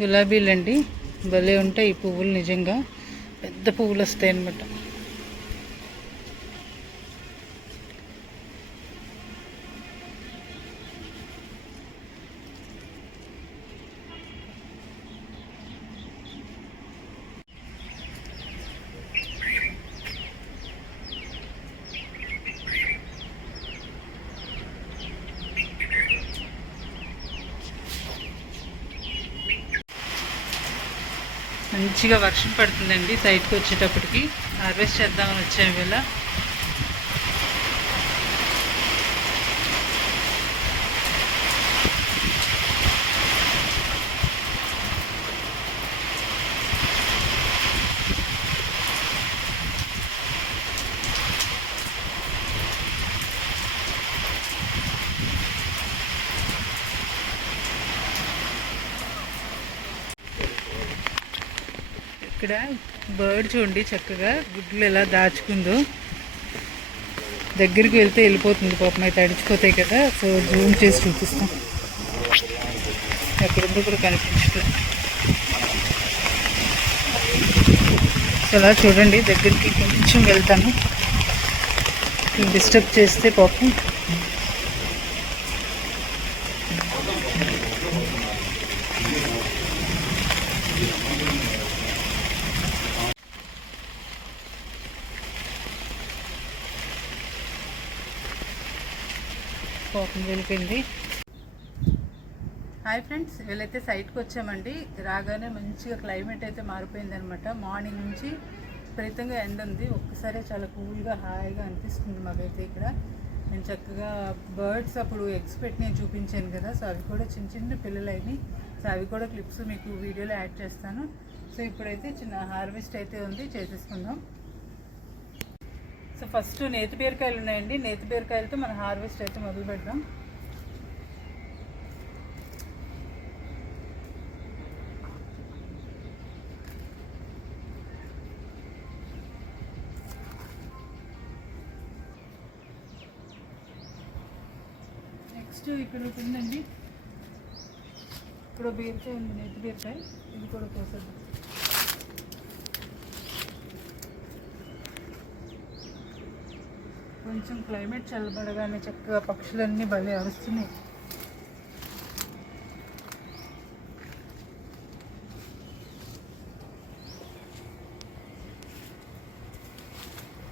గులాబీలు అండి భలే ఉంటాయి ఈ పువ్వులు నిజంగా. పెద్ద పువ్వులు వస్తాయి అన్నమాట మంచిగా వర్షం పడుతుందండి సైడ్కి వచ్చేటప్పటికి. హార్వెస్ట్ చేద్దామని వచ్చాము ఇవాళ. ఇక్కడ బర్డ్ చూడండి చక్కగా గుడ్లు ఎలా దాచుకుందో. దగ్గరికి వెళ్తే వెళ్ళిపోతుంది పాపం అయితే తడిచిపోతాయి కదా. సో జూమ్ చేసి చూపిస్తాం. ఎక్కడుందో కూడా కనిపించట్లేదు. సో అలా చూడండి దగ్గరికి కొంచెం వెళ్తాను. డిస్టర్బ్ చేస్తే పాపం. పాపం వెళ్ళిపోయింది హాయ్ ఫ్రెండ్స్ వీళ్ళైతే సైట్కి వచ్చామండి. రాగానే మంచిగా క్లైమేట్ అయితే మారిపోయింది అనమాట మార్నింగ్ నుంచి విపరీతంగా ఎండ ఉంది. ఒక్కసారే చాలా కూల్గా హాయిగా అనిపిస్తుంది మాకైతే ఇక్కడ. నేను చక్కగా బర్డ్స్ అప్పుడు ఎగ్స్ పెట్టి నేను చూపించాను కదా సో అవి కూడా చిన్న చిన్న పిల్లలు సో అవి కూడా క్లిప్స్ మీకు వీడియోలో యాడ్ చేస్తాను. సో ఇప్పుడైతే చిన్న హార్వెస్ట్ అయితే ఉంది చేసేసుకుందాం. సో ఫస్ట్ నేతి బీరకాయలు ఉన్నాయండి. నేతి బీరకాయలతో మనం హార్వెస్ట్ అయితే మొదలు పెడదాం. నెక్స్ట్ ఇక్కడ ఒకటి ఉందండి. ఇక్కడ బీరకాయ ఉంది నేతి బీరకాయ. ఇది కూడా కోసేద్దాం. కొంచెం క్లైమేట్ చల్లబడగానే చక్కగా పక్షులన్నీ భలే అరుస్తున్నాయి.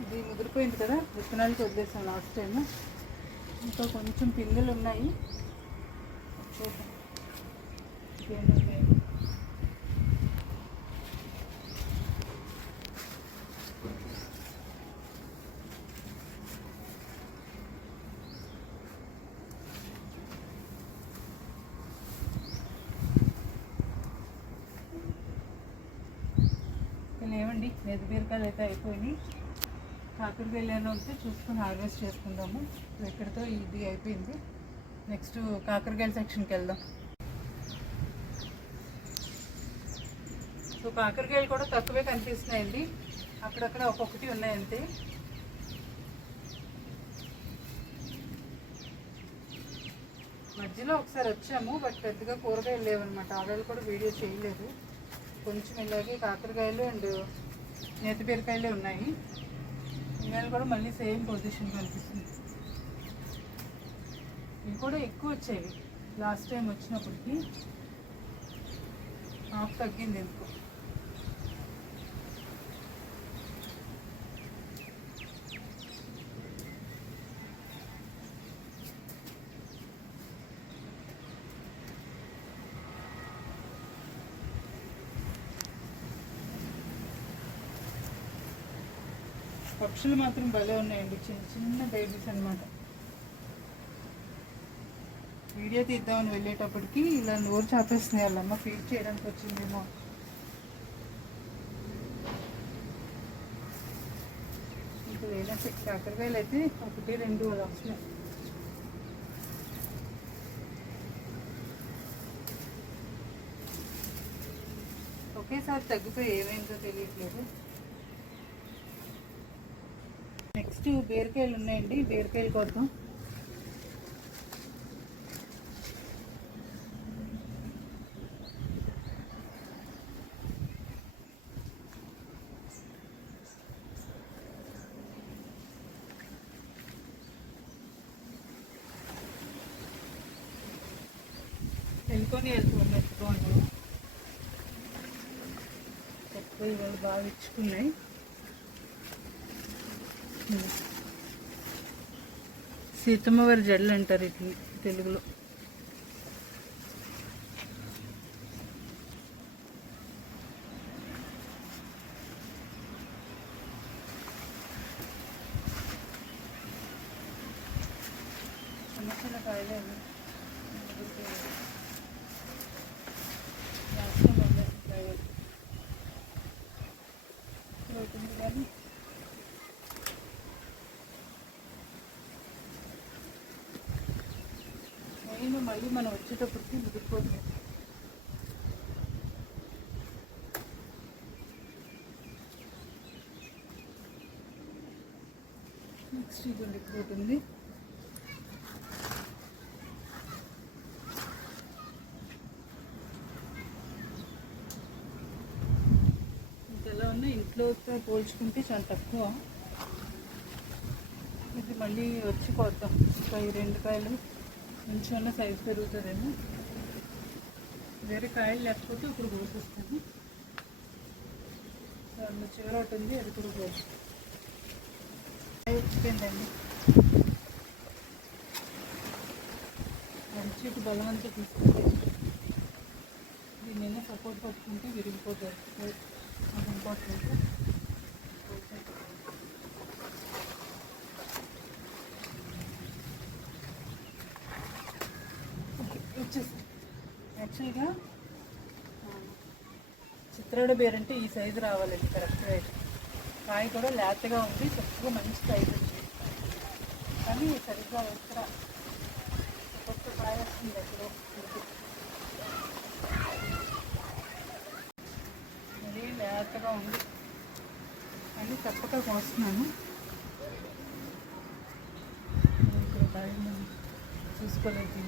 ఇది ముదిరిపోయింది కదా విత్తనాలకి వదిలేసాం లాస్ట్ టైం ఇంకా కొంచెం పిందెలు ఉన్నాయి. చూద్దాం ఇంకేంటి ఉన్నాయి. ఇంకా మీద బీరకాయలు అయితే అయిపోయినాయి. కాకరకాయలు వెళ్ళాను ఉంటే చూసుకుని హార్వెస్ట్ చేసుకుందాము. ఇక్కడితో ఇది అయిపోయింది. నెక్స్ట్ కాకరకాయల సెక్షన్కి వెళ్దాం. సో కాకరకాయలు కూడా తక్కువే కనిపిస్తున్నాయండి. అక్కడక్కడ ఒక్కొక్కటి ఉన్నాయంతే. మధ్యలో ఒకసారి వచ్చాము బట్ పెద్దగా కూరగాయలు లేవన్నమాట. ఆవిడలు కూడా వీడియో చేయలేదు. కొంచెం ఇలాగే కాకరకాయలు అండ్ నేతి బీరకాయలే ఉన్నాయి. ఇవాళ కూడా మళ్ళీ సేమ్ పొజిషన్ కనిపిస్తుంది. ఇవి కూడా ఎక్కువ వచ్చేవి లాస్ట్ టైం వచ్చినప్పటికి హాఫ్ తగ్గింది ఎందుకు. పక్షులు మాత్రం భలే ఉన్నాయండి. చిన్న చిన్న బేబీస్ అన్నమాట. వీడియో తీద్దామని వెళ్ళేటప్పటికి ఇలా నోరు చాపేస్తున్నాయి వాళ్ళమ్మ. ఫీడ్ చేయడానికి వచ్చిందేమో. ఇంకా లేదంటే కాకరకాయలు అయితే ఒకటి రెండు వస్తున్నాయి. ఒకేసారి తగ్గిపోయి ఏమైందో తెలియట్లేదు. నెక్స్ట్ బీరకాయలు ఉన్నాయండి. బీరకాయలు కొద్దాం. వెనుకొని వెళ్తున్నాం ఎక్కువ బాగా ఇచ్చుకున్నాయి. సీతమ్మ వారి జడలు అంటారు ఇట్లా తెలుగులో. చిన్న చిన్న కాయలే అవి. లాస్ట్లో మళ్ళీ కాయలు. అవుతుంది కానీ మెయిన్ మళ్ళీ మనం వచ్చేటప్పటికి ముదిరిపోతుంది. నెక్స్ట్ ఇది ఉండిపోతుంది. ఇంకెలా ఉన్నా ఇంట్లోతో పోల్చుకుంటే చాలా తక్కువ. ఇది మళ్ళీ వచ్చి కొద్దాం ఇంకా ఈ రెండు కాయలు. కొంచెం సైజు పెరుగుతుందేమో. వేరే కాయలు లేకపోతే ఇప్పుడు కోసిస్తాను. దాంట్లో చివర ఒకటి ఉంది అది కూడా కోసి వచ్చిపోయిందండి మంచి ఇటు అంతా తీసుకుంటే దీని సపోర్ట్ పట్టుకుంటే విరిగిపోతుంది. అది ఇంపార్టెంట్ వచ్చేసి యాక్చువల్గా చిత్రాడ బేర్ అంటే ఈ సైజు రావాలండి కరెక్ట్ అయితే కాయ కూడా లేతగా ఉంది చక్కగా మంచి సైజు వచ్చింది కానీ సరిగ్గా ఎక్కడ కొత్త కాయ వస్తుంది ఎక్కడో? మరీ లేతగా ఉంది. కానీ తప్పక కోస్తున్నాను. ఇక్కడ కాయ చూసుకోలేదు.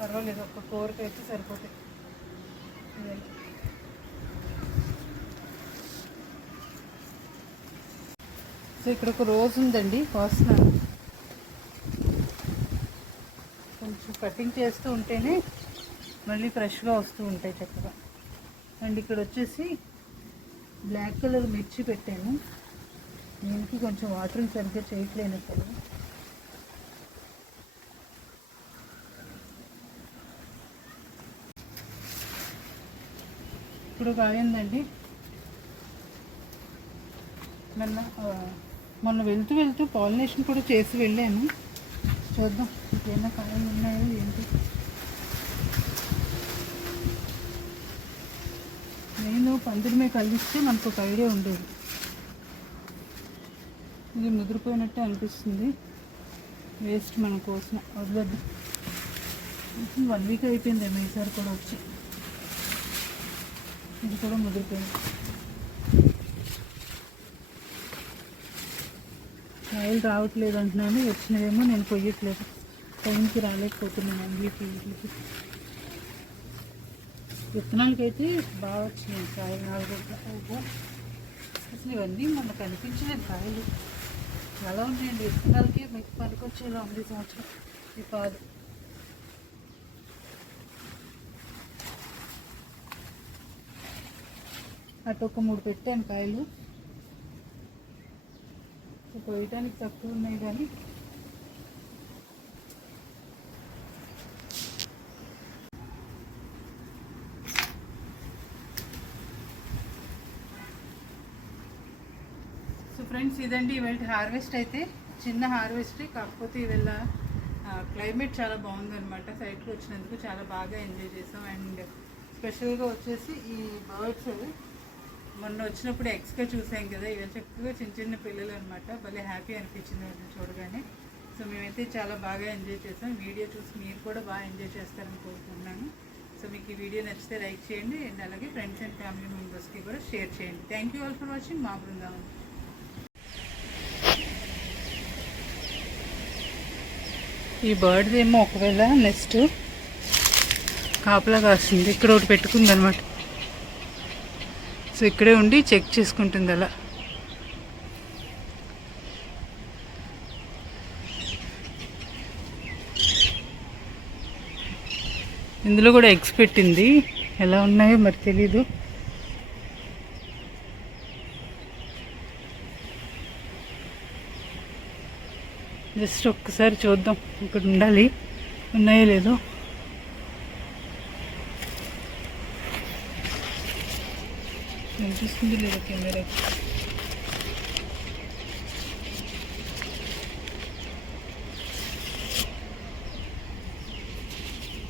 పర్వాలేదు ఒక కోరిక అయితే సరిపోతాయి. సో ఇక్కడ ఒక రోజు ఉందండి కోస్తున్నాను కొంచెం కటింగ్ చేస్తూ ఉంటేనే మళ్ళీ ఫ్రెష్గా వస్తూ ఉంటాయి చక్కగా. అండ్ ఇక్కడ వచ్చేసి బ్లాక్ కలర్ మిర్చి పెట్టాను. దీనికి కొంచెం వాటరింగ్ సరిగ్గా చేయట్లేను అసలు. ఇప్పుడు కాయిందండి మొన్న మొన్న వెళ్తూ వెళ్తూ పాలినేషన్ కూడా చేసి వెళ్ళాను. చూద్దాం ఏమైనా కాయలు ఉన్నాయో ఏంటి. నేను పందిరిమే కలిస్తే మనకు ఒక ఐడియా ఉండేది. ఇది ముదిరిపోయినట్టే అనిపిస్తుంది. వేస్ట్ మన కోసం. వదిలేదు వన్ వీక్ అయిపోయింది ఈసారి కూడా వచ్చి. ఇది కూడా ముదిరిపోయింది. కాయలు రావట్లేదు అంటున్నాను వచ్చినవేమో నేను పొయ్యట్లేదు. టైంకి రాలేకపోతున్నాను అందులోకి వీటికి విత్తనాలకైతే బాగా వచ్చినాయి కాయలు నాలుగు అసలు ఇవన్నీ మొన్న కనిపించలేదు కాయలు. ఎలా ఉన్నాయండి? విత్తనాలకి మీకు పనికొచ్చేలా ఉంది సంవత్సరం? ఈ పాదు అటు ఒక మూడు పెట్టాను కాయలు. పోయటానికి తక్కువ ఉన్నాయి కానీ. సో ఫ్రెండ్స్ ఇదండి ఇవాళ హార్వెస్ట్ అయితే. చిన్న హార్వెస్ట్ కాకపోతే ఇవాళ క్లైమేట్ చాలా బాగుందన్నమాట. సైట్లో వచ్చినందుకు చాలా బాగా ఎంజాయ్ చేసాం. అండ్ స్పెషల్గా వచ్చేసి ఈ బర్డ్స్ మొన్న వచ్చినప్పుడు ఎక్స్గా చూసాం కదా ఇవి చక్కగా చిన్న చిన్న పిల్లలు అనమాట భలే హ్యాపీ అనిపించింది వాళ్ళని చూడగానే. సో మేమైతే చాలా బాగా ఎంజాయ్ చేసాం. వీడియో చూసి మీరు కూడా బాగా ఎంజాయ్ చేస్తారని కోరుకుంటున్నాను. సో మీకు ఈ వీడియో నచ్చితే లైక్ చేయండి అండ్ అలాగే ఫ్రెండ్స్ అండ్ ఫ్యామిలీ మెంబర్స్కి కూడా షేర్ చేయండి. Thank you all for watching మా బృందావన్. ఈ బర్డ్ది ఏమో ఒకవేళ నెక్స్ట్ కాపలా కాస్తుంది. ఇక్కడ ఒకటి పెట్టుకుందనమాట సో ఇక్కడే ఉండి చెక్ చేసుకుంటుంది అలా. ఇందులో కూడా ఎగ్స్ పెట్టింది. ఎలా ఉన్నాయో మరి తెలీదు. జస్ట్ ఒక్కసారి చూద్దాం. ఇక్కడ ఉండాలి. ఉన్నాయో లేదో. కనిపిస్తుంది లేదా కెమెరా